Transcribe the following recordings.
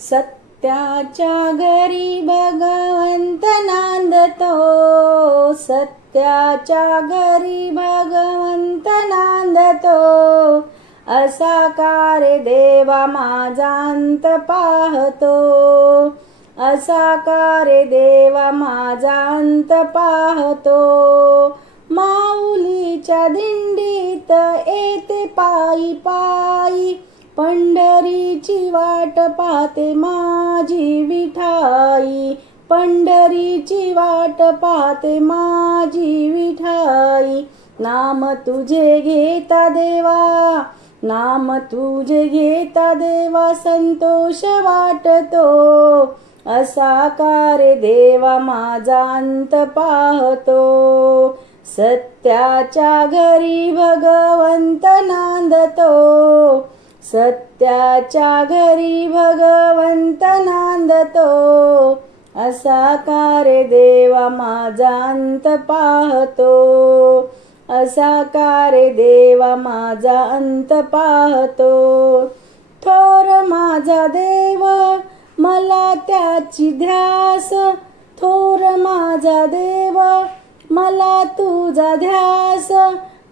सत्याच्या घरी भगवंत नांदतो, सत्याच्या घरी भगवंत नांदतो। असा का रे देवा माझा अंत पाहतो, असा का रे देवा माझा अंत पाहतो। माऊलीच्या दिंडीत येते पायी पायी, पंढरीची वाट पाहते माझी विठाई, पंढरीची वाट पाहते माझी विठाई। नाम तुझे घेता देवा, नाम तुझे घेता देवा संतोष वाटतो। असा का रे देवा माझा अंत पाहतो, सत्याच्या घरी भगवंत नांदतो, सत्याच्या घरी भगवंत नांदतो। असा का रे देवा माझा अंत पाहतो, असा का रे देवा माझा अंत पाहतो। थोर माझा देव मला त्याची ध्यास, थोर माझा देव मला तुझा ध्यास।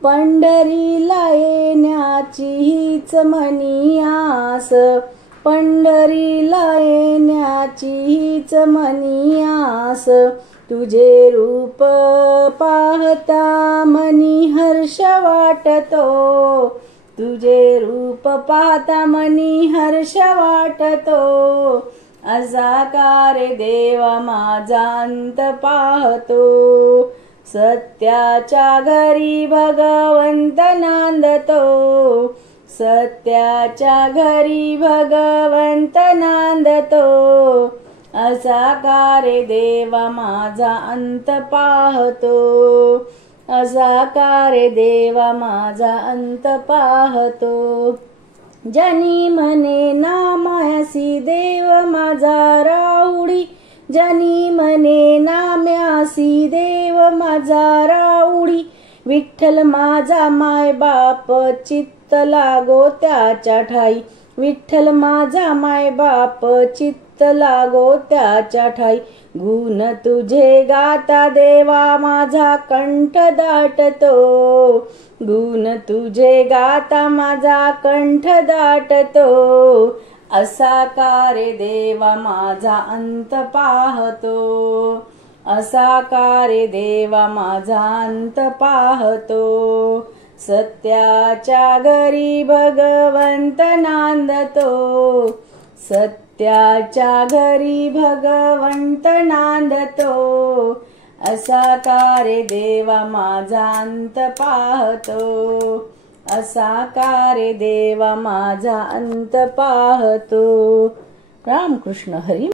पंढरीला येण्याची हीच मनी आस, पंढरीला येण्याची हीच मनी आस। तुझे रूप पाहता मनी हर्ष वाटतो, तुझे रूप पाहता मनी हर्ष वाटतो। असा का रे देवा माझा अंत पाहतो, सत्याच्या घरी भगवंत नांदतो, सत्याच्या घरी भगवंत नांदतो। असा का रे देवा माझा अंत पाहतो, असा का रे देवा माझा अंत पाहतो। जनी म्हणे नामायासी देव माझा राऊडी, जनी म्हणे नाम्यासी देव माझा राऊडी। विठ्ठल माझा माय बाप चित्त लागो त्याच्या ठाई, विठ्ठल माझा माय बाप चित्त लागो त्याच्या ठाई। गुण तुझे गाता देवा माझा कंठ दाटतो, गुण तुझे गाता माझा कंठ दाटतो। असा का रे देवा माझा अंत पाहतो, असा का रे देवा माझा अंत पाहतो। सत्याच्या घरी भगवंत नांदतो, सत्याच्या घरी भगवंत नांदतो। असा का रे देवा माझा अंत पाहतो, असा का रे देवा माझा अंत पाहतो। रामकृष्ण हरी।